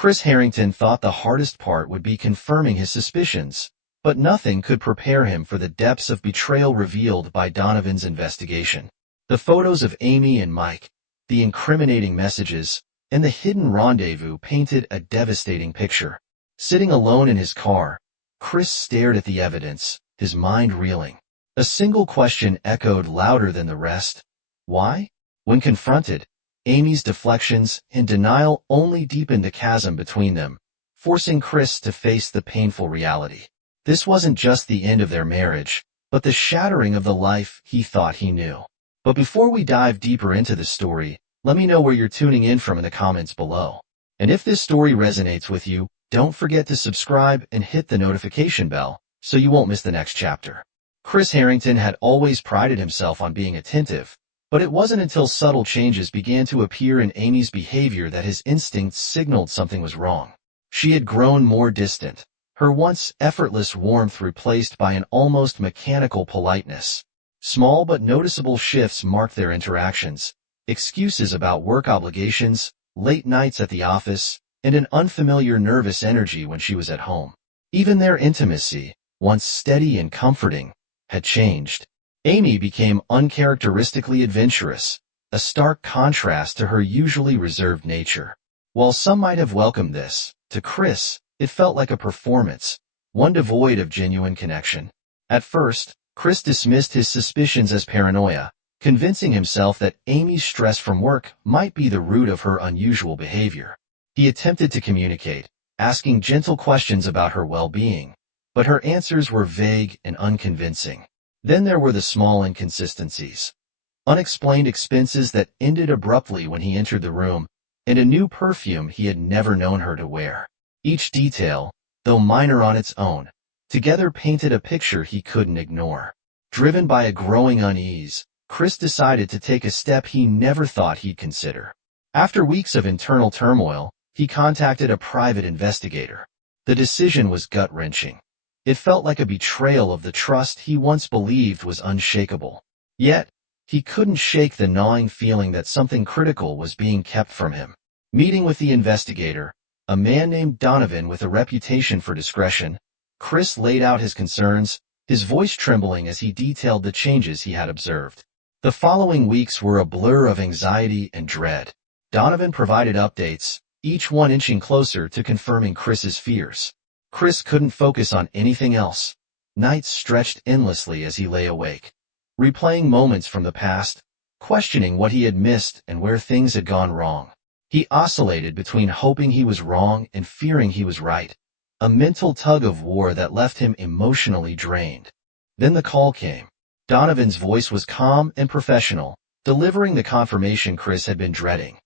Chris Harrington thought the hardest part would be confirming his suspicions, but nothing could prepare him for the depths of betrayal revealed by Donovan's investigation. The photos of Amy and Mike, the incriminating messages, and the hidden rendezvous painted a devastating picture. Sitting alone in his car, Chris stared at the evidence, his mind reeling. A single question echoed louder than the rest. Why? When confronted, Amy's deflections and denial only deepened the chasm between them, forcing Chris to face the painful reality. This wasn't just the end of their marriage, but the shattering of the life he thought he knew. But before we dive deeper into the story, let me know where you're tuning in from in the comments below. And if this story resonates with you, don't forget to subscribe and hit the notification bell so you won't miss the next chapter. Chris Harrington had always prided himself on being attentive, but it wasn't until subtle changes began to appear in Amy's behavior that his instincts signaled something was wrong. She had grown more distant, her once effortless warmth replaced by an almost mechanical politeness. Small but noticeable shifts marked their interactions: excuses about work obligations, late nights at the office, and an unfamiliar nervous energy when she was at home. Even their intimacy, once steady and comforting, had changed. Amy became uncharacteristically adventurous, a stark contrast to her usually reserved nature. While some might have welcomed this, to Chris, it felt like a performance, one devoid of genuine connection. At first, Chris dismissed his suspicions as paranoia, convincing himself that Amy's stress from work might be the root of her unusual behavior. He attempted to communicate, asking gentle questions about her well-being, but her answers were vague and unconvincing. Then there were the small inconsistencies. Unexplained expenses that ended abruptly when he entered the room, and a new perfume he had never known her to wear. Each detail, though minor on its own, together painted a picture he couldn't ignore. Driven by a growing unease, Chris decided to take a step he never thought he'd consider. After weeks of internal turmoil, he contacted a private investigator. The decision was gut-wrenching. It felt like a betrayal of the trust he once believed was unshakable. Yet, he couldn't shake the gnawing feeling that something critical was being kept from him. Meeting with the investigator, a man named Donovan with a reputation for discretion, Chris laid out his concerns, his voice trembling as he detailed the changes he had observed. The following weeks were a blur of anxiety and dread. Donovan provided updates, each one inching closer to confirming Chris's fears. Chris couldn't focus on anything else. Nights stretched endlessly as he lay awake, replaying moments from the past, questioning what he had missed and where things had gone wrong. He oscillated between hoping he was wrong and fearing he was right, a mental tug-of-war that left him emotionally drained. Then the call came. Donovan's voice was calm and professional, delivering the confirmation Chris had been dreading.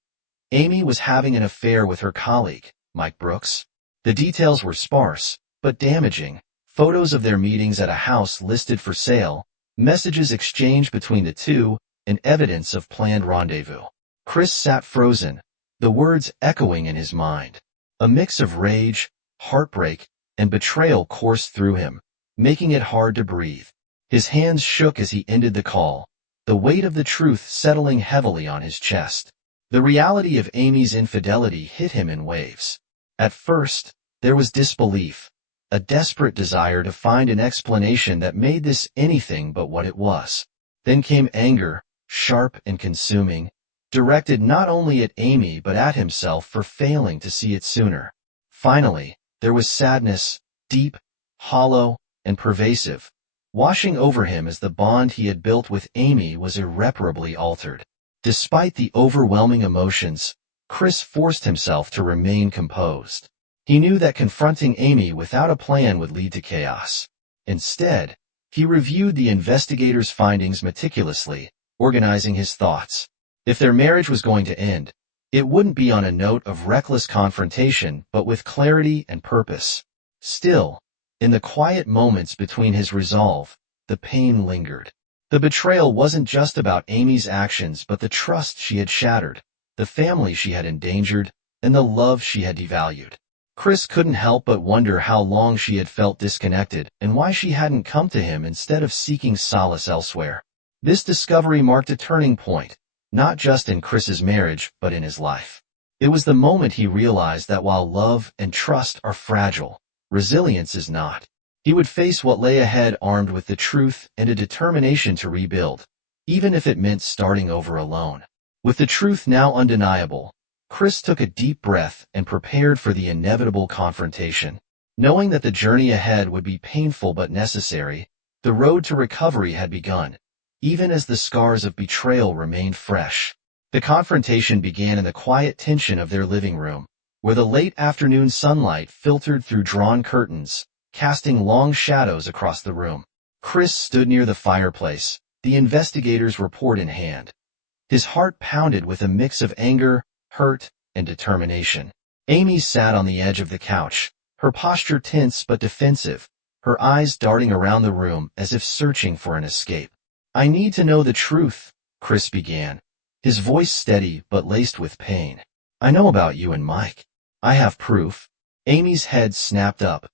Amy was having an affair with her colleague, Mike Brooks. The details were sparse, but damaging. Photos of their meetings at a house listed for sale, messages exchanged between the two, and evidence of planned rendezvous. Chris sat frozen, the words echoing in his mind. A mix of rage, heartbreak, and betrayal coursed through him, making it hard to breathe. His hands shook as he ended the call, the weight of the truth settling heavily on his chest. The reality of Amy's infidelity hit him in waves. At first, there was disbelief, a desperate desire to find an explanation that made this anything but what it was. Then came anger, sharp and consuming, directed not only at Amy but at himself for failing to see it sooner. Finally, there was sadness, deep, hollow, and pervasive, washing over him as the bond he had built with Amy was irreparably altered. Despite the overwhelming emotions, Chris forced himself to remain composed. He knew that confronting Amy without a plan would lead to chaos. Instead, he reviewed the investigator's findings meticulously, organizing his thoughts. If their marriage was going to end, it wouldn't be on a note of reckless confrontation but with clarity and purpose. Still, in the quiet moments between his resolve, the pain lingered. The betrayal wasn't just about Amy's actions but the trust she had shattered, the family she had endangered, and the love she had devalued. Chris couldn't help but wonder how long she had felt disconnected and why she hadn't come to him instead of seeking solace elsewhere. This discovery marked a turning point, not just in Chris's marriage but in his life. It was the moment he realized that while love and trust are fragile, resilience is not. He would face what lay ahead armed with the truth and a determination to rebuild, even if it meant starting over alone. With the truth now undeniable, Chris took a deep breath and prepared for the inevitable confrontation. Knowing that the journey ahead would be painful but necessary, the road to recovery had begun, even as the scars of betrayal remained fresh. The confrontation began in the quiet tension of their living room, where the late afternoon sunlight filtered through drawn curtains, casting long shadows across the room. Chris stood near the fireplace, the investigator's report in hand. His heart pounded with a mix of anger, hurt, and determination. Amy sat on the edge of the couch, her posture tense but defensive, her eyes darting around the room as if searching for an escape. "I need to know the truth," Chris began, his voice steady but laced with pain. "I know about you and Mike. I have proof." Amy's head snapped up,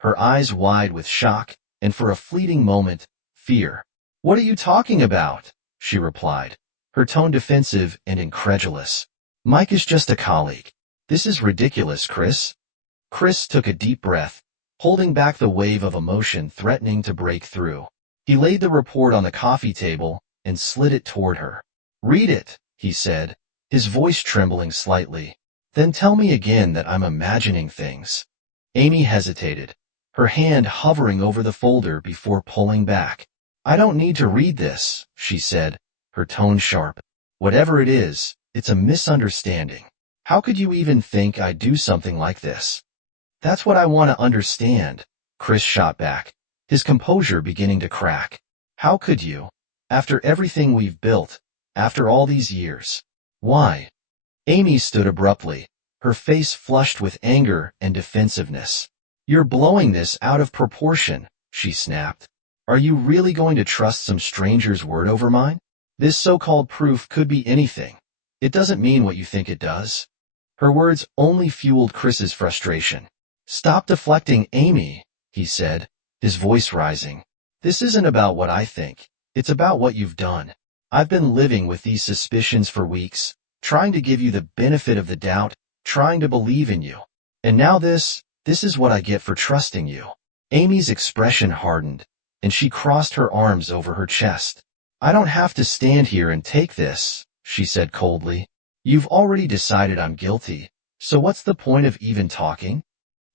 her eyes wide with shock, and for a fleeting moment, fear. "What are you talking about?" she replied, her tone defensive and incredulous. "Mike is just a colleague." "This is ridiculous, Chris." Chris took a deep breath, holding back the wave of emotion threatening to break through. He laid the report on the coffee table and slid it toward her. "Read it," he said, his voice trembling slightly. "Then tell me again that I'm imagining things." Amy hesitated, her hand hovering over the folder before pulling back. "I don't need to read this," she said, her tone sharp. "Whatever it is, it's a misunderstanding. How could you even think I'd do something like this?" "That's what I want to understand," Chris shot back, his composure beginning to crack. "How could you? After everything we've built, after all these years. Why?" Amy stood abruptly, her face flushed with anger and defensiveness. "You're blowing this out of proportion," she snapped. "Are you really going to trust some stranger's word over mine? This so-called proof could be anything. It doesn't mean what you think it does." Her words only fueled Chris's frustration. "Stop deflecting, Amy," he said, his voice rising. "This isn't about what I think. It's about what you've done. I've been living with these suspicions for weeks, trying to give you the benefit of the doubt, trying to believe in you. And now this is what I get for trusting you." Amy's expression hardened, and she crossed her arms over her chest. "I don't have to stand here and take this," she said coldly. "You've already decided I'm guilty, so what's the point of even talking?"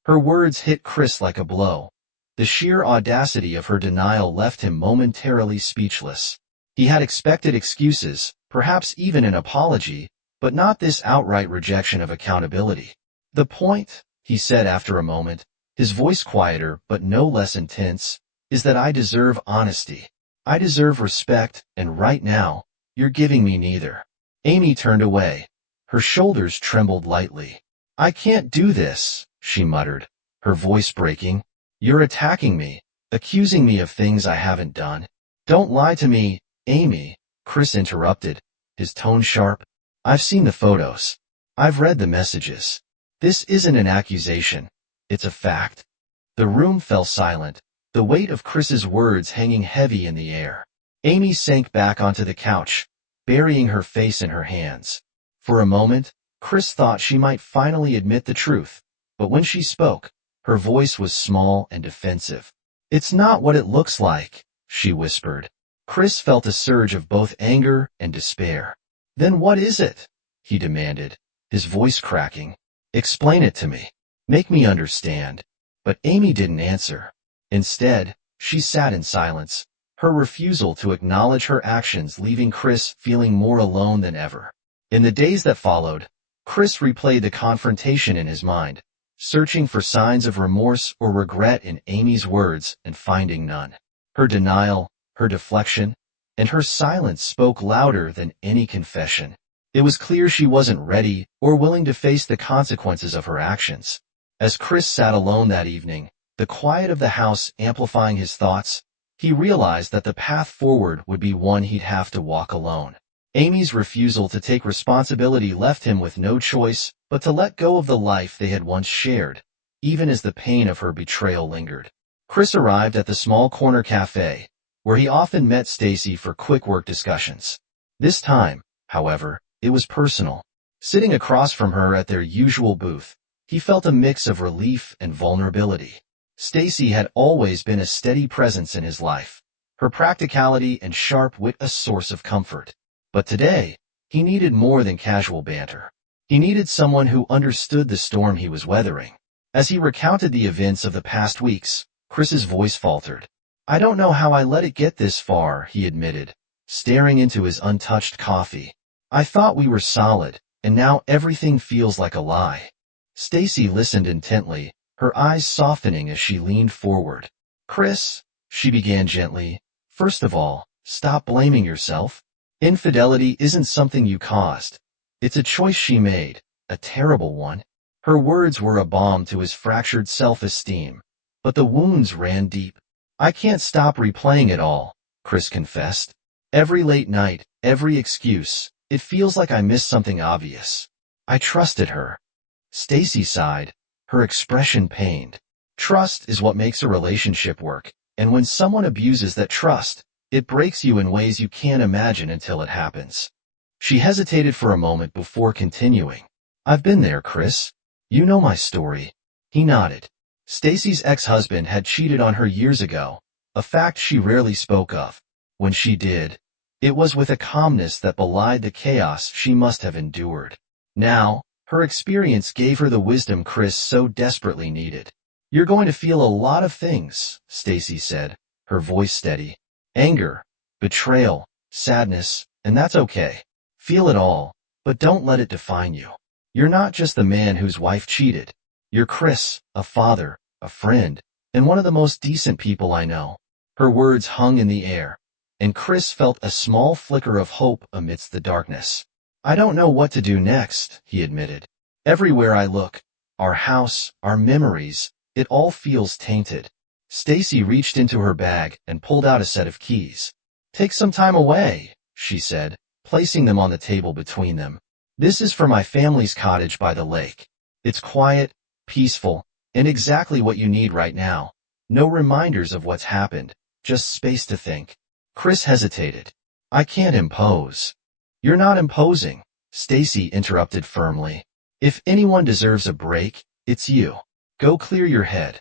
Her words hit Chris like a blow. The sheer audacity of her denial left him momentarily speechless. He had expected excuses, perhaps even an apology, but not this outright rejection of accountability. "The point," he said after a moment, his voice quieter but no less intense, "is that I deserve honesty. I deserve respect, and right now, you're giving me neither." Amy turned away. Her shoulders trembled lightly. "I can't do this," she muttered, her voice breaking. "You're attacking me, accusing me of things I haven't done." "Don't lie to me, Amy," Chris interrupted, his tone sharp. "I've seen the photos. I've read the messages. This isn't an accusation. It's a fact." The room fell silent, the weight of Chris's words hanging heavy in the air. Amy sank back onto the couch, burying her face in her hands. For a moment, Chris thought she might finally admit the truth, but when she spoke, her voice was small and defensive. "It's not what it looks like," she whispered. Chris felt a surge of both anger and despair. "Then what is it?" he demanded, his voice cracking. "Explain it to me. Make me understand." But Amy didn't answer. Instead, she sat in silence, her refusal to acknowledge her actions leaving Chris feeling more alone than ever. In the days that followed, Chris replayed the confrontation in his mind, searching for signs of remorse or regret in Amy's words and finding none. Her denial, her deflection, and her silence spoke louder than any confession. It was clear she wasn't ready or willing to face the consequences of her actions. As Chris sat alone that evening, the quiet of the house amplifying his thoughts, he realized that the path forward would be one he'd have to walk alone. Amy's refusal to take responsibility left him with no choice but to let go of the life they had once shared, even as the pain of her betrayal lingered. Chris arrived at the small corner cafe, where he often met Stacy for quick work discussions. This time, however, it was personal. Sitting across from her at their usual booth, he felt a mix of relief and vulnerability. Stacy had always been a steady presence in his life, her practicality and sharp wit a source of comfort. But today, he needed more than casual banter. He needed someone who understood the storm he was weathering. As he recounted the events of the past weeks, Chris's voice faltered. "I don't know how I let it get this far," he admitted, staring into his untouched coffee. "I thought we were solid, and now everything feels like a lie." Stacy listened intently, her eyes softening as she leaned forward. "Chris," she began gently, "first of all, stop blaming yourself. Infidelity isn't something you caused. It's a choice she made, a terrible one." Her words were a balm to his fractured self-esteem, but the wounds ran deep. "I can't stop replaying it all," Chris confessed. "Every late night, every excuse, it feels like I missed something obvious. I trusted her." Stacy sighed, her expression pained. Trust is what makes a relationship work, and when someone abuses that trust, it breaks you in ways you can't imagine until it happens. She hesitated for a moment before continuing. "I've been there, Chris. You know my story." He nodded. Stacy's ex-husband had cheated on her years ago, a fact she rarely spoke of. When she did, it was with a calmness that belied the chaos she must have endured. Now, her experience gave her the wisdom Chris so desperately needed. "You're going to feel a lot of things," Stacy said, her voice steady. "Anger, betrayal, sadness, and that's okay. Feel it all, but don't let it define you. You're not just the man whose wife cheated. You're Chris, a father, a friend, and one of the most decent people I know." Her words hung in the air, and Chris felt a small flicker of hope amidst the darkness. "I don't know what to do next," he admitted. "Everywhere I look, our house, our memories, it all feels tainted." Stacy reached into her bag and pulled out a set of keys. "Take some time away," she said, placing them on the table between them. "This is for my family's cottage by the lake. It's quiet, peaceful, and exactly what you need right now. No reminders of what's happened, just space to think." Chris hesitated. "I can't impose." "You're not imposing," Stacy interrupted firmly. "If anyone deserves a break, it's you. Go clear your head.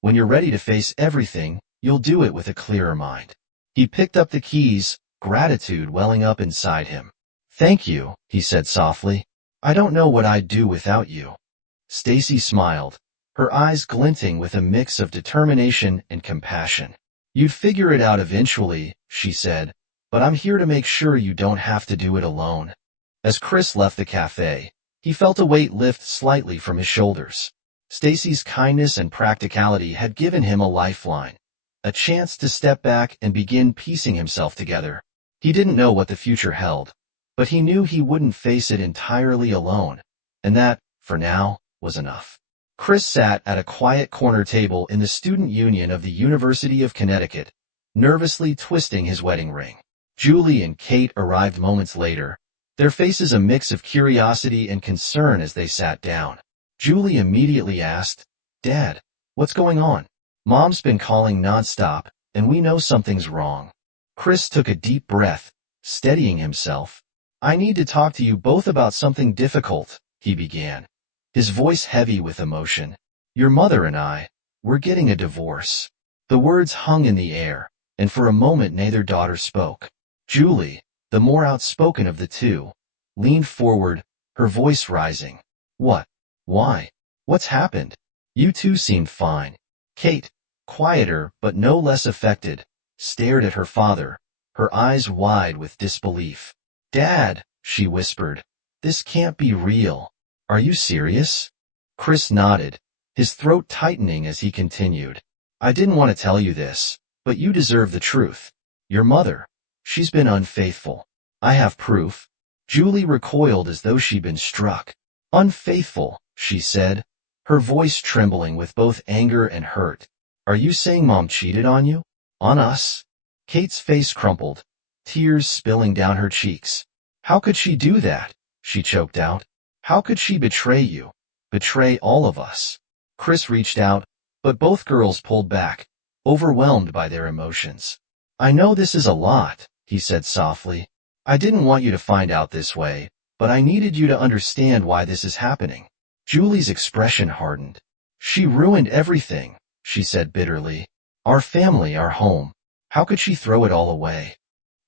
When you're ready to face everything, you'll do it with a clearer mind." He picked up the keys, gratitude welling up inside him. "Thank you," he said softly. "I don't know what I'd do without you." Stacy smiled, her eyes glinting with a mix of determination and compassion. "You'd figure it out eventually," she said, "but I'm here to make sure you don't have to do it alone." As Chris left the cafe, he felt a weight lift slightly from his shoulders. Stacy's kindness and practicality had given him a lifeline, a chance to step back and begin piecing himself together. He didn't know what the future held, but he knew he wouldn't face it entirely alone, and that, for now, was enough. Chris sat at a quiet corner table in the Student Union of the University of Connecticut, nervously twisting his wedding ring. Julie and Kate arrived moments later, their faces a mix of curiosity and concern as they sat down. Julie immediately asked, "Dad, what's going on?" "Mom's been calling nonstop, and we know something's wrong." Chris took a deep breath, steadying himself. "I need to talk to you both about something difficult," he began, his voice heavy with emotion. "Your mother and I, we're getting a divorce." The words hung in the air, and for a moment neither daughter spoke. Julie, the more outspoken of the two, leaned forward, her voice rising. "What? Why? What's happened? You two seemed fine." Kate, quieter but no less affected, stared at her father, her eyes wide with disbelief. "Dad," she whispered, "this can't be real. Are you serious?" Chris nodded, his throat tightening as he continued. "I didn't want to tell you this, but you deserve the truth. Your mother, she's been unfaithful. I have proof." Julie recoiled as though she'd been struck. "Unfaithful," she said, her voice trembling with both anger and hurt. "Are you saying Mom cheated on you? On us?" Kate's face crumpled, tears spilling down her cheeks. "How could she do that?" she choked out. "How could she betray you? Betray all of us?" Chris reached out, but both girls pulled back, overwhelmed by their emotions. "I know this is a lot," he said softly. "I didn't want you to find out this way, but I needed you to understand why this is happening. Julie's expression hardened. She ruined everything, she said bitterly. Our family, our home. How could she throw it all away?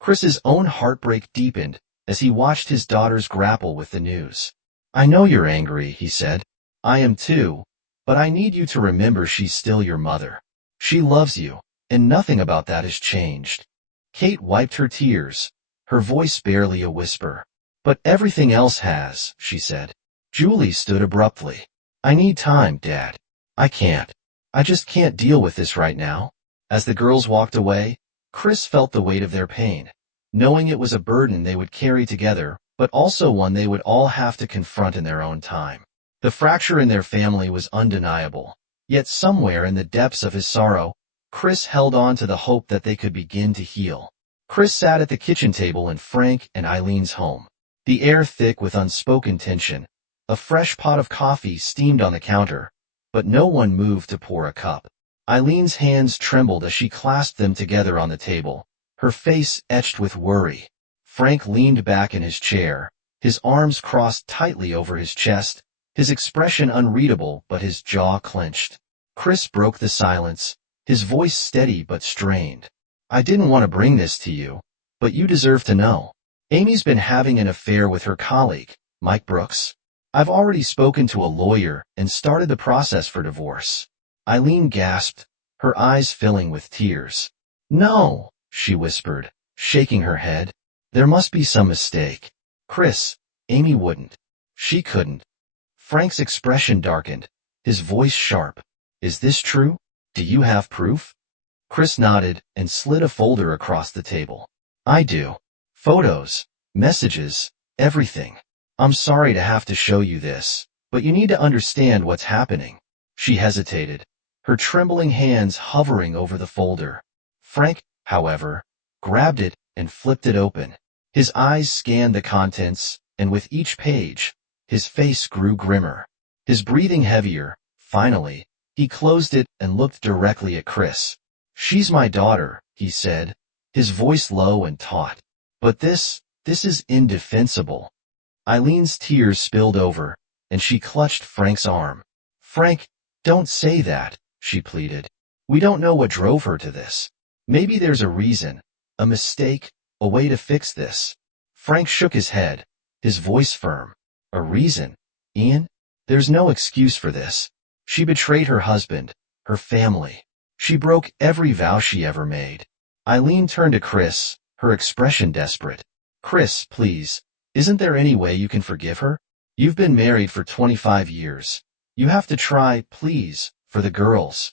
Chris's own heartbreak deepened as he watched his daughters grapple with the news. I know you're angry, he said. I am too, but I need you to remember she's still your mother. She loves you, and nothing about that has changed. Kate wiped her tears, her voice barely a whisper. But everything else has, she said. Julie stood abruptly. I need time, Dad. I can't. I just can't deal with this right now. As the girls walked away, Chris felt the weight of their pain, knowing it was a burden they would carry together, but also one they would all have to confront in their own time. The fracture in their family was undeniable, yet somewhere in the depths of his sorrow, Chris held on to the hope that they could begin to heal. Chris sat at the kitchen table in Frank and Eileen's home, the air thick with unspoken tension. A fresh pot of coffee steamed on the counter, but no one moved to pour a cup. Eileen's hands trembled as she clasped them together on the table, her face etched with worry. Frank leaned back in his chair, his arms crossed tightly over his chest, his expression unreadable but his jaw clenched. Chris broke the silence, his voice steady but strained. I didn't want to bring this to you, but you deserve to know. Amy's been having an affair with her colleague, Mike Brooks. I've already spoken to a lawyer and started the process for divorce. Eileen gasped, her eyes filling with tears. No, she whispered, shaking her head. There must be some mistake. Chris, Amy wouldn't. She couldn't. Frank's expression darkened, his voice sharp. Is this true? Do you have proof? Chris nodded and slid a folder across the table. I do. Photos, messages, everything. I'm sorry to have to show you this, but you need to understand what's happening. She hesitated, her trembling hands hovering over the folder. Frank, however, grabbed it and flipped it open. His eyes scanned the contents, and with each page, his face grew grimmer. His breathing heavier. Finally, he closed it and looked directly at Chris. She's my daughter, he said, his voice low and taut. But this is indefensible. Eileen's tears spilled over, and she clutched Frank's arm. Frank, don't say that, she pleaded. We don't know what drove her to this. Maybe there's a reason, a mistake, a way to fix this. Frank shook his head, his voice firm. A reason? Ian? There's no excuse for this. She betrayed her husband, her family. She broke every vow she ever made. Eileen turned to Chris, her expression desperate. Chris, please. Isn't there any way you can forgive her? You've been married for 25 years. You have to try, please, for the girls.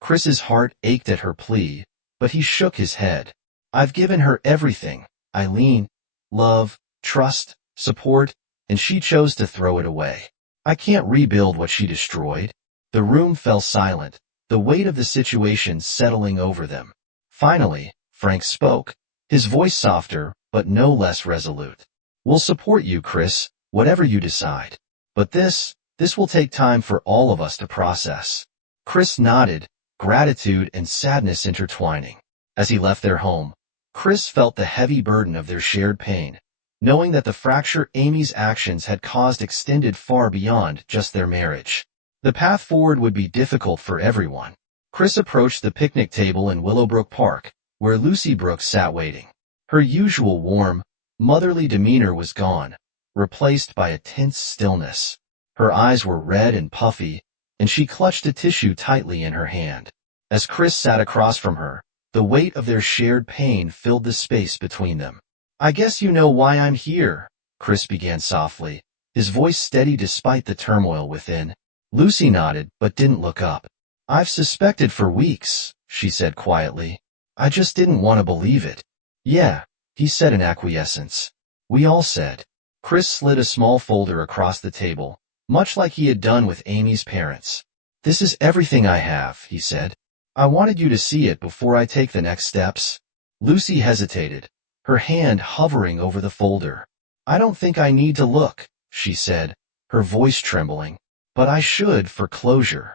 Chris's heart ached at her plea, but he shook his head. I've given her everything, Eileen. Love, trust, support, and she chose to throw it away. I can't rebuild what she destroyed. The room fell silent, the weight of the situation settling over them. Finally, Frank spoke, his voice softer, but no less resolute. We'll support you, Chris, whatever you decide. But this will take time for all of us to process. Chris nodded, gratitude and sadness intertwining. As he left their home, Chris felt the heavy burden of their shared pain, knowing that the fracture Amy's actions had caused extended far beyond just their marriage. The path forward would be difficult for everyone. Chris approached the picnic table in Willowbrook Park, where Lucy Brooks sat waiting. Her usual warm, motherly demeanor was gone, replaced by a tense stillness. Her eyes were red and puffy, and she clutched a tissue tightly in her hand. As Chris sat across from her, the weight of their shared pain filled the space between them. I guess you know why I'm here, Chris began softly, his voice steady despite the turmoil within. Lucy nodded but didn't look up. I've suspected for weeks, she said quietly. I just didn't want to believe it. Yeah, he said in acquiescence. We all said. Chris slid a small folder across the table, much like he had done with Amy's parents. This is everything I have, he said. I wanted you to see it before I take the next steps. Lucy hesitated, her hand hovering over the folder. I don't think I need to look, she said, her voice trembling. But I should for closure.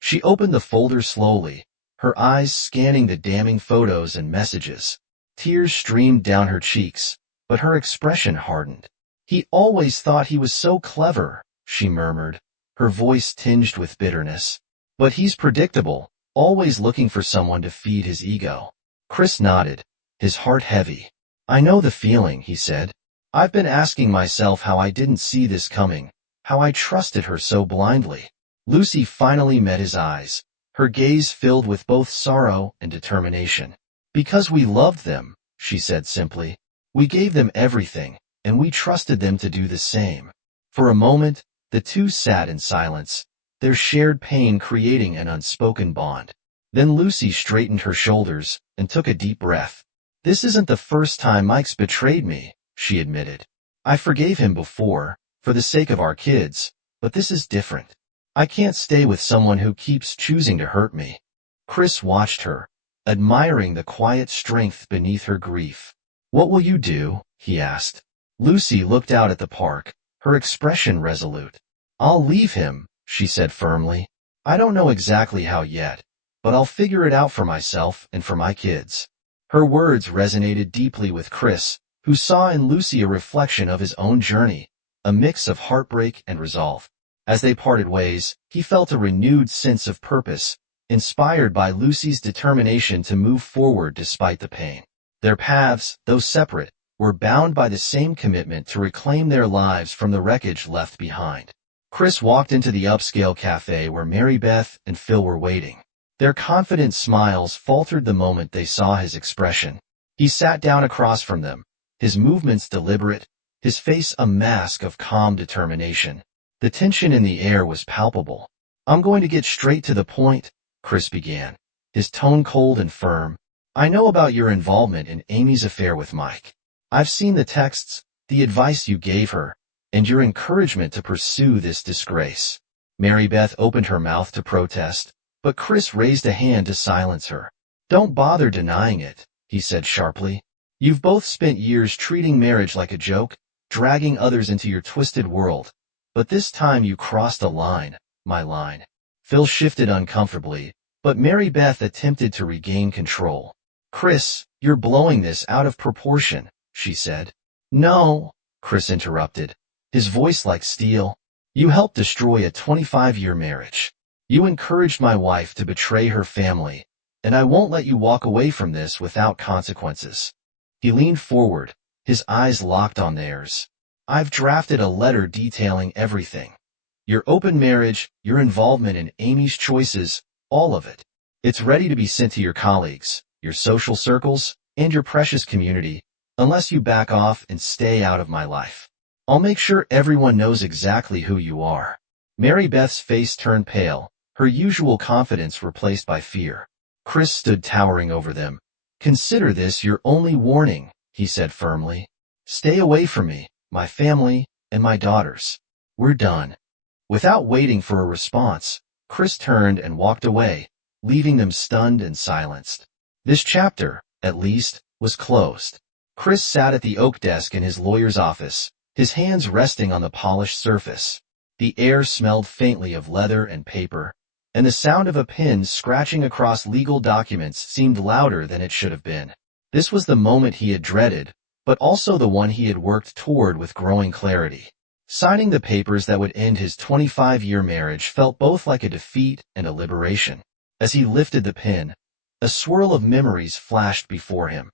She opened the folder slowly, her eyes scanning the damning photos and messages. Tears streamed down her cheeks, but her expression hardened. He always thought he was so clever, she murmured, her voice tinged with bitterness. But he's predictable, always looking for someone to feed his ego. Chris nodded, his heart heavy. I know the feeling, he said. I've been asking myself how I didn't see this coming, how I trusted her so blindly. Lucy finally met his eyes, her gaze filled with both sorrow and determination. Because we loved them, she said simply. We gave them everything, and we trusted them to do the same. For a moment, the two sat in silence, their shared pain creating an unspoken bond. Then Lucy straightened her shoulders and took a deep breath. This isn't the first time Mike's betrayed me, she admitted. I forgave him before, for the sake of our kids, but this is different. I can't stay with someone who keeps choosing to hurt me. Chris watched her, admiring the quiet strength beneath her grief. What will you do? He asked. Lucy looked out at the park, her expression resolute. I'll leave him, she said firmly. I don't know exactly how yet, but I'll figure it out for myself and for my kids. Her words resonated deeply with Chris, who saw in Lucy a reflection of his own journey, a mix of heartbreak and resolve. As they parted ways, he felt a renewed sense of purpose, inspired by Lucy's determination to move forward despite the pain. Their paths, though separate, were bound by the same commitment to reclaim their lives from the wreckage left behind. Chris walked into the upscale cafe where Mary Beth and Phil were waiting. Their confident smiles faltered the moment they saw his expression. He sat down across from them, his movements deliberate, his face a mask of calm determination. The tension in the air was palpable. I'm going to get straight to the point, Chris began, his tone cold and firm. I know about your involvement in Amy's affair with Mike. I've seen the texts, the advice you gave her, and your encouragement to pursue this disgrace. Mary Beth opened her mouth to protest, but Chris raised a hand to silence her. Don't bother denying it, he said sharply. You've both spent years treating marriage like a joke, dragging others into your twisted world. But this time you crossed a line, my line. Phil shifted uncomfortably, but Mary Beth attempted to regain control. Chris, you're blowing this out of proportion, she said. No, Chris interrupted, his voice like steel. You helped destroy a 25-year marriage. You encouraged my wife to betray her family, and I won't let you walk away from this without consequences. He leaned forward, his eyes locked on theirs. I've drafted a letter detailing everything. Your open marriage, your involvement in Amy's choices, all of it. It's ready to be sent to your colleagues, your social circles, and your precious community, unless you back off and stay out of my life. I'll make sure everyone knows exactly who you are. Mary Beth's face turned pale, her usual confidence replaced by fear. Chris stood towering over them. Consider this your only warning, he said firmly. Stay away from me, my family, and my daughters. We're done. Without waiting for a response, Chris turned and walked away, leaving them stunned and silenced. This chapter, at least, was closed. Chris sat at the oak desk in his lawyer's office, his hands resting on the polished surface. The air smelled faintly of leather and paper, and the sound of a pen scratching across legal documents seemed louder than it should have been. This was the moment he had dreaded, but also the one he had worked toward with growing clarity. Signing the papers that would end his 25-year marriage felt both like a defeat and a liberation. As he lifted the pen, a swirl of memories flashed before him.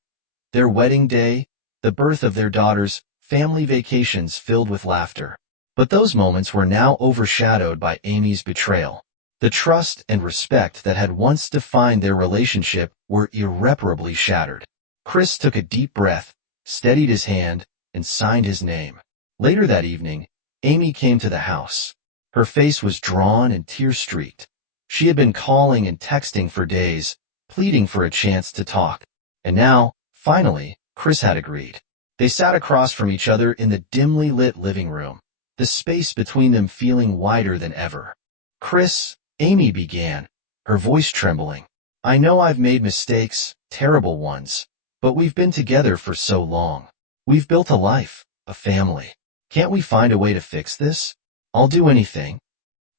Their wedding day, the birth of their daughters, family vacations filled with laughter. But those moments were now overshadowed by Amy's betrayal. The trust and respect that had once defined their relationship were irreparably shattered. Chris took a deep breath, steadied his hand, and signed his name. Later that evening, Amy came to the house. Her face was drawn and tear-streaked. She had been calling and texting for days, pleading for a chance to talk. And now, finally, Chris had agreed. They sat across from each other in the dimly lit living room, the space between them feeling wider than ever. Chris, Amy began, her voice trembling. I know I've made mistakes, terrible ones, but we've been together for so long. We've built a life, a family. Can't we find a way to fix this? I'll do anything.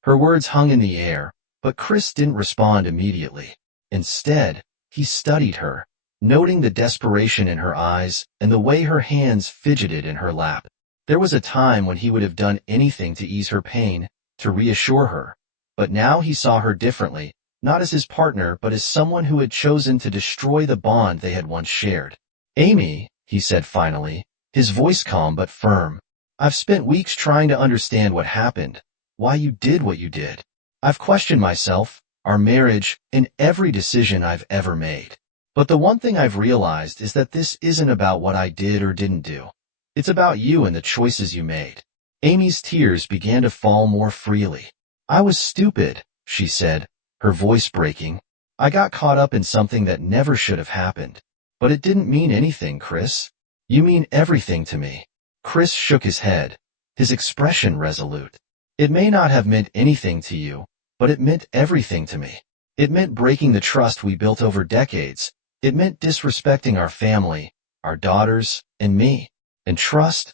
Her words hung in the air, but Chris didn't respond immediately. Instead, he studied her, noting the desperation in her eyes and the way her hands fidgeted in her lap. There was a time when he would have done anything to ease her pain, to reassure her. But now he saw her differently, not as his partner but as someone who had chosen to destroy the bond they had once shared. "Amy," he said finally, his voice calm but firm, "I've spent weeks trying to understand what happened, why you did what you did. I've questioned myself, our marriage, and every decision I've ever made. But the one thing I've realized is that this isn't about what I did or didn't do. It's about you and the choices you made." Amy's tears began to fall more freely. "I was stupid," she said, her voice breaking. "I got caught up in something that never should have happened. But it didn't mean anything, Chris. You mean everything to me." Chris shook his head, his expression resolute. "It may not have meant anything to you, but it meant everything to me. It meant breaking the trust we built over decades. It meant disrespecting our family, our daughters, and me. And trust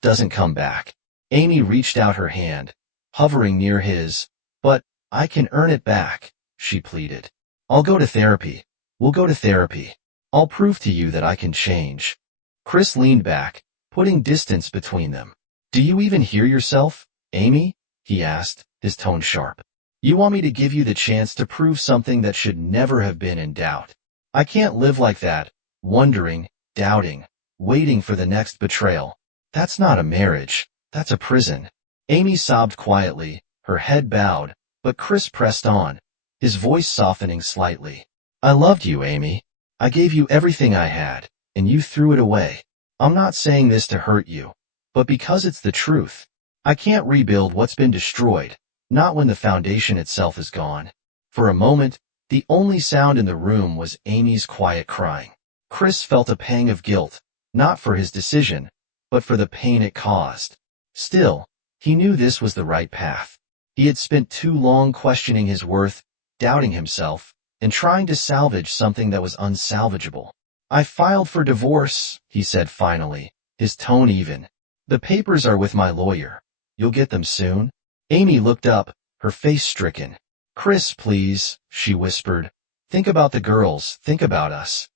doesn't come back." Amy reached out her hand, hovering near his. "But I can earn it back," she pleaded. "I'll go to therapy. We'll go to therapy. I'll prove to you that I can change." Chris leaned back, putting distance between them. "Do you even hear yourself, Amy?" he asked, his tone sharp. "You want me to give you the chance to prove something that should never have been in doubt. I can't live like that, wondering, doubting, waiting for the next betrayal. That's not a marriage, that's a prison." Amy sobbed quietly, her head bowed, but Chris pressed on, his voice softening slightly. "I loved you, Amy. I gave you everything I had, and you threw it away. I'm not saying this to hurt you, but because it's the truth. I can't rebuild what's been destroyed, not when the foundation itself is gone." For a moment, the only sound in the room was Amy's quiet crying. Chris felt a pang of guilt, not for his decision, but for the pain it caused. Still, he knew this was the right path. He had spent too long questioning his worth, doubting himself, and trying to salvage something that was unsalvageable. "I filed for divorce," he said finally, his tone even. "The papers are with my lawyer. You'll get them soon?" Amy looked up, her face stricken. "Chris, please," she whispered. "Think about the girls, think about us."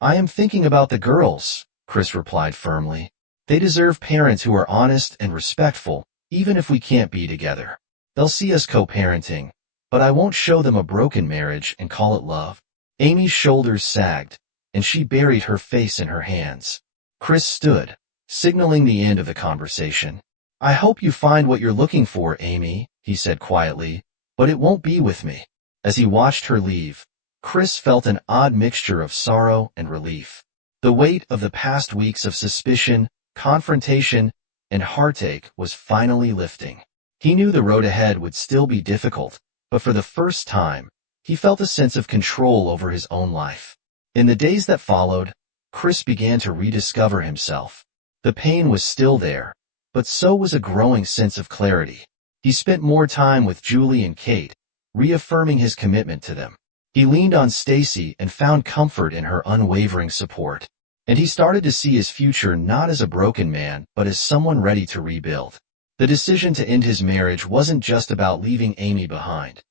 "I am thinking about the girls," Chris replied firmly. "They deserve parents who are honest and respectful, even if we can't be together. They'll see us co-parenting, but I won't show them a broken marriage and call it love." Amy's shoulders sagged, and she buried her face in her hands. Chris stood, signaling the end of the conversation. "I hope you find what you're looking for, Amy," he said quietly, "but it won't be with me." As he watched her leave, Chris felt an odd mixture of sorrow and relief. The weight of the past weeks of suspicion, confrontation, and heartache was finally lifting. He knew the road ahead would still be difficult, but for the first time, he felt a sense of control over his own life. In the days that followed, Chris began to rediscover himself. The pain was still there, but so was a growing sense of clarity. He spent more time with Julie and Kate, reaffirming his commitment to them. He leaned on Stacy and found comfort in her unwavering support. And he started to see his future not as a broken man, but as someone ready to rebuild. The decision to end his marriage wasn't just about leaving Amy behind.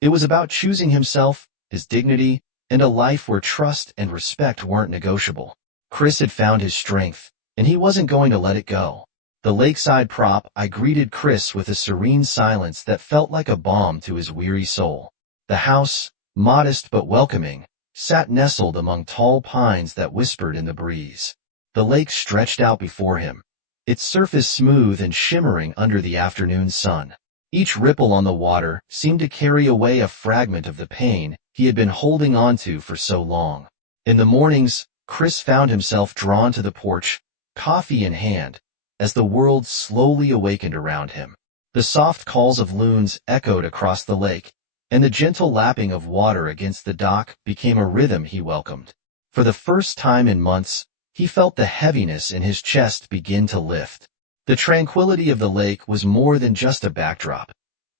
It was about choosing himself, his dignity, and a life where trust and respect weren't negotiable. Chris had found his strength, and he wasn't going to let it go. The lakeside prop I greeted Chris with a serene silence that felt like a balm to his weary soul. The house, modest but welcoming, sat nestled among tall pines that whispered in the breeze. The lake stretched out before him, its surface smooth and shimmering under the afternoon sun. Each ripple on the water seemed to carry away a fragment of the pain he had been holding on to for so long. In the mornings, Chris found himself drawn to the porch, coffee in hand, as the world slowly awakened around him. The soft calls of loons echoed across the lake, and the gentle lapping of water against the dock became a rhythm he welcomed. For the first time in months, he felt the heaviness in his chest begin to lift. The tranquility of the lake was more than just a backdrop.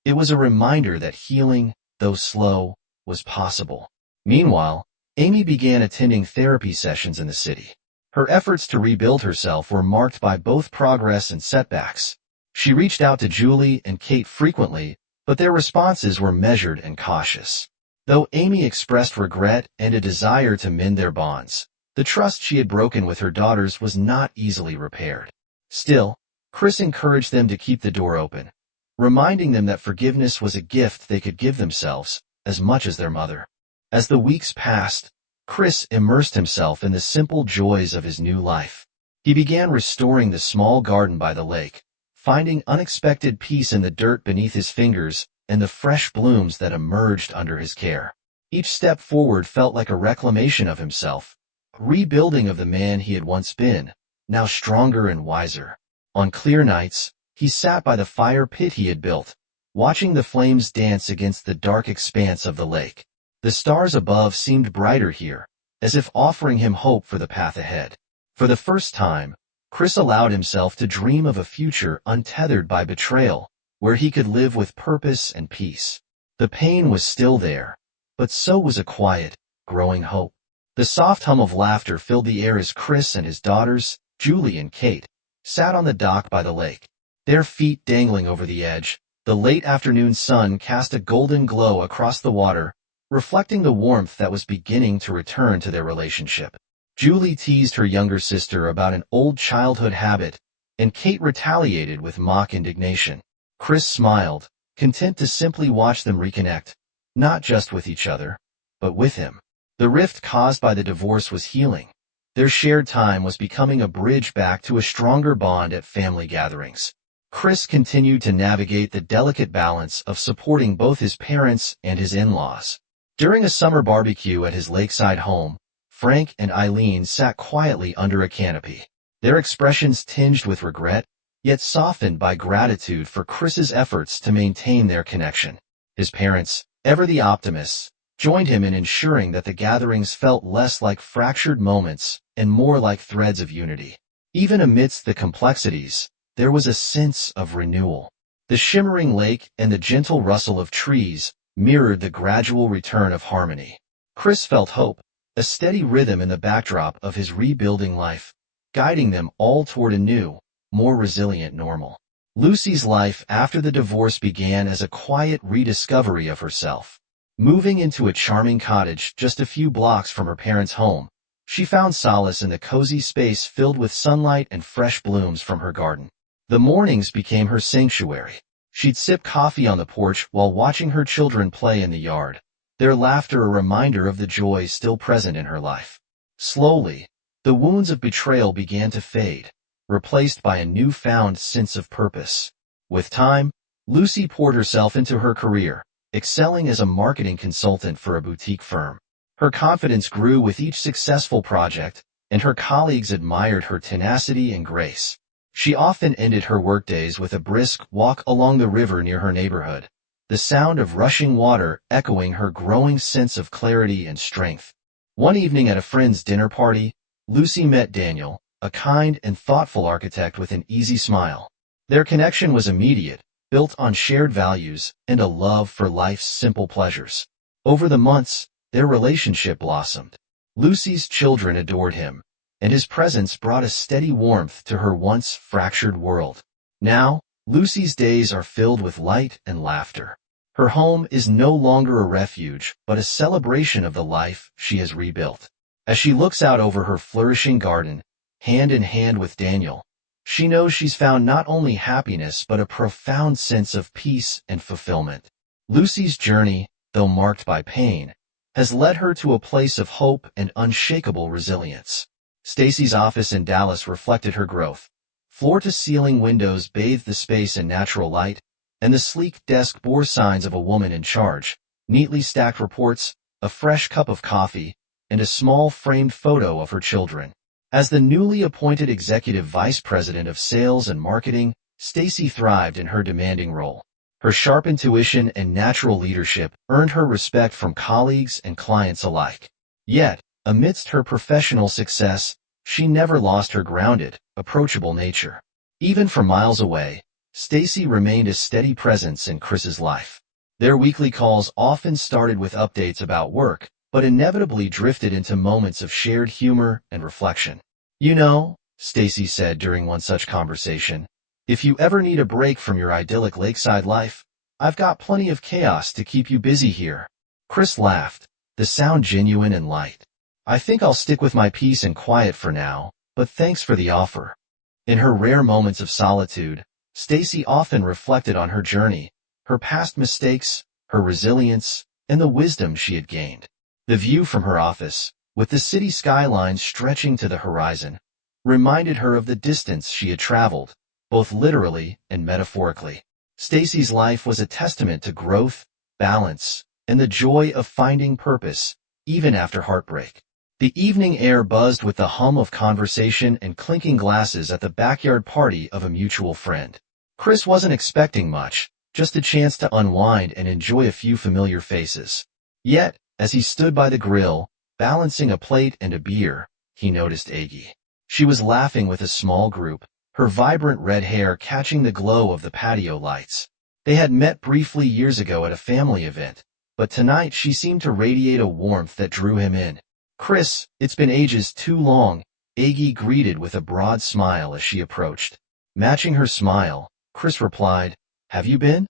It was a reminder that healing, though slow, was possible. Meanwhile, Amy began attending therapy sessions in the city. Her efforts to rebuild herself were marked by both progress and setbacks. She reached out to Julie and Kate frequently, but their responses were measured and cautious. Though Amy expressed regret and a desire to mend their bonds, the trust she had broken with her daughters was not easily repaired. Still, Chris encouraged them to keep the door open, reminding them that forgiveness was a gift they could give themselves as much as their mother. As the weeks passed, Chris immersed himself in the simple joys of his new life. He began restoring the small garden by the lake, finding unexpected peace in the dirt beneath his fingers and the fresh blooms that emerged under his care. Each step forward felt like a reclamation of himself, a rebuilding of the man he had once been, now stronger and wiser. On clear nights, he sat by the fire pit he had built, watching the flames dance against the dark expanse of the lake. The stars above seemed brighter here, as if offering him hope for the path ahead. For the first time, Chris allowed himself to dream of a future untethered by betrayal, where he could live with purpose and peace. The pain was still there, but so was a quiet, growing hope. The soft hum of laughter filled the air as Chris and his daughters, Julie and Kate, sat on the dock by the lake. Their feet dangling over the edge, the late afternoon sun cast a golden glow across the water, reflecting the warmth that was beginning to return to their relationship. Julie teased her younger sister about an old childhood habit, and Kate retaliated with mock indignation. Chris smiled, content to simply watch them reconnect, not just with each other, but with him. The rift caused by the divorce was healing. Their shared time was becoming a bridge back to a stronger bond at family gatherings. Chris continued to navigate the delicate balance of supporting both his parents and his in-laws. During a summer barbecue at his lakeside home, Frank and Eileen sat quietly under a canopy, their expressions tinged with regret, yet softened by gratitude for Chris's efforts to maintain their connection. His parents, ever the optimists, joined him in ensuring that the gatherings felt less like fractured moments and more like threads of unity. Even amidst the complexities, there was a sense of renewal. The shimmering lake and the gentle rustle of trees mirrored the gradual return of harmony. Chris felt hope, a steady rhythm in the backdrop of his rebuilding life, guiding them all toward a new, more resilient normal. Lucy's life after the divorce began as a quiet rediscovery of herself. Moving into a charming cottage just a few blocks from her parents' home, she found solace in the cozy space filled with sunlight and fresh blooms from her garden. The mornings became her sanctuary. She'd sip coffee on the porch while watching her children play in the yard, their laughter a reminder of the joy still present in her life. Slowly, the wounds of betrayal began to fade, replaced by a newfound sense of purpose. With time, Lucy poured herself into her career, excelling as a marketing consultant for a boutique firm. Her confidence grew with each successful project, and her colleagues admired her tenacity and grace. She often ended her workdays with a brisk walk along the river near her neighborhood, the sound of rushing water echoing her growing sense of clarity and strength. One evening at a friend's dinner party, Lucy met Daniel, a kind and thoughtful architect with an easy smile. Their connection was immediate, built on shared values and a love for life's simple pleasures. Over the months, their relationship blossomed. Lucy's children adored him, and his presence brought a steady warmth to her once fractured world. Now, Lucy's days are filled with light and laughter. Her home is no longer a refuge, but a celebration of the life she has rebuilt. As she looks out over her flourishing garden, hand in hand with Daniel, she knows she's found not only happiness but a profound sense of peace and fulfillment. Lucy's journey, though marked by pain, has led her to a place of hope and unshakable resilience. Stacy's office in Dallas reflected her growth. Floor-to-ceiling windows bathed the space in natural light, and the sleek desk bore signs of a woman in charge, neatly stacked reports, a fresh cup of coffee, and a small framed photo of her children. As the newly appointed executive vice president of sales and marketing, Stacy thrived in her demanding role. Her sharp intuition and natural leadership earned her respect from colleagues and clients alike. Yet, amidst her professional success, she never lost her grounded, approachable nature. Even from miles away, Stacy remained a steady presence in Chris's life. Their weekly calls often started with updates about work, but inevitably drifted into moments of shared humor and reflection. "You know," Stacy said during one such conversation, "if you ever need a break from your idyllic lakeside life, I've got plenty of chaos to keep you busy here." Chris laughed, the sound genuine and light. "I think I'll stick with my peace and quiet for now, but thanks for the offer." In her rare moments of solitude, Stacy often reflected on her journey, her past mistakes, her resilience, and the wisdom she had gained. The view from her office, with the city skyline stretching to the horizon, reminded her of the distance she had traveled, both literally and metaphorically. Stacy's life was a testament to growth, balance, and the joy of finding purpose, even after heartbreak. The evening air buzzed with the hum of conversation and clinking glasses at the backyard party of a mutual friend. Chris wasn't expecting much, just a chance to unwind and enjoy a few familiar faces. Yet, as he stood by the grill, balancing a plate and a beer, he noticed Aggie. She was laughing with a small group, her vibrant red hair catching the glow of the patio lights. They had met briefly years ago at a family event, but tonight she seemed to radiate a warmth that drew him in. "Chris, it's been ages too long," Aggie greeted with a broad smile as she approached. Matching her smile, Chris replied, "Have you been?"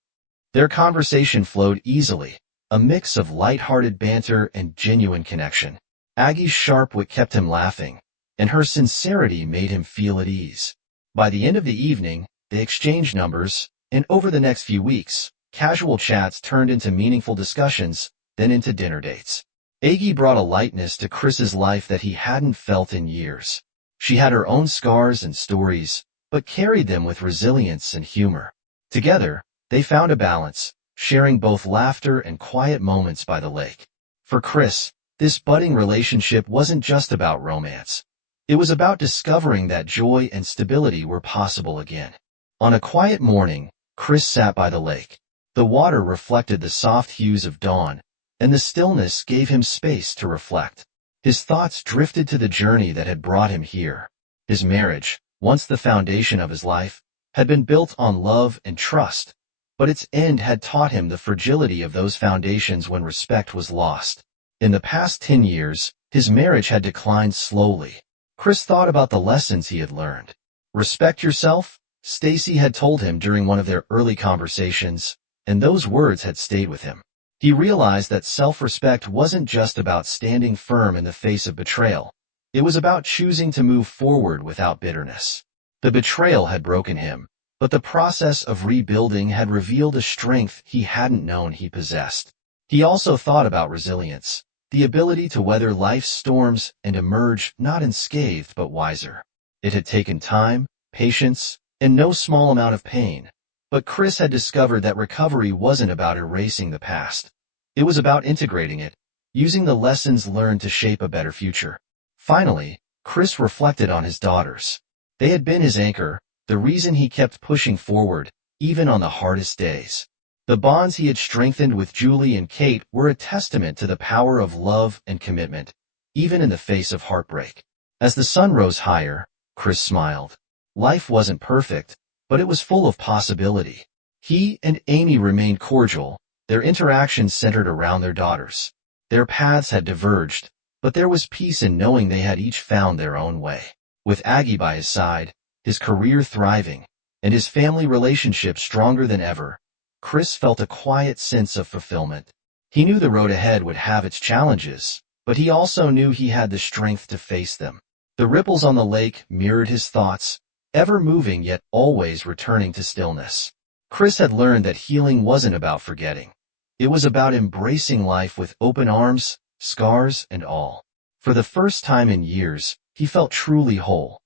Their conversation flowed easily, a mix of light-hearted banter and genuine connection. Aggie's sharp wit kept him laughing, and her sincerity made him feel at ease. By the end of the evening, they exchanged numbers, and over the next few weeks, casual chats turned into meaningful discussions, then into dinner dates. Aggie brought a lightness to Chris's life that he hadn't felt in years. She had her own scars and stories, but carried them with resilience and humor. Together, they found a balance, sharing both laughter and quiet moments by the lake. For Chris, this budding relationship wasn't just about romance. It was about discovering that joy and stability were possible again. On a quiet morning, Chris sat by the lake. The water reflected the soft hues of dawn, and the stillness gave him space to reflect. His thoughts drifted to the journey that had brought him here. His marriage, once the foundation of his life, had been built on love and trust, but its end had taught him the fragility of those foundations when respect was lost. In the past 10 years, his marriage had declined slowly. Chris thought about the lessons he had learned. "Respect yourself," Stacy had told him during one of their early conversations, and those words had stayed with him. He realized that self-respect wasn't just about standing firm in the face of betrayal. It was about choosing to move forward without bitterness. The betrayal had broken him, but the process of rebuilding had revealed a strength he hadn't known he possessed. He also thought about resilience, the ability to weather life's storms and emerge not unscathed but wiser. It had taken time, patience, and no small amount of pain, but Chris had discovered that recovery wasn't about erasing the past. It was about integrating it, using the lessons learned to shape a better future. Finally, Chris reflected on his daughters. They had been his anchor, the reason he kept pushing forward, even on the hardest days. The bonds he had strengthened with Julie and Kate were a testament to the power of love and commitment, even in the face of heartbreak. As the sun rose higher, Chris smiled. Life wasn't perfect, but it was full of possibility. He and Amy remained cordial, their interactions centered around their daughters. Their paths had diverged, but there was peace in knowing they had each found their own way. With Aggie by his side, his career thriving, and his family relationship stronger than ever, Chris felt a quiet sense of fulfillment. He knew the road ahead would have its challenges, but he also knew he had the strength to face them. The ripples on the lake mirrored his thoughts, ever moving yet always returning to stillness. Chris had learned that healing wasn't about forgetting. It was about embracing life with open arms, scars and all. For the first time in years, he felt truly whole.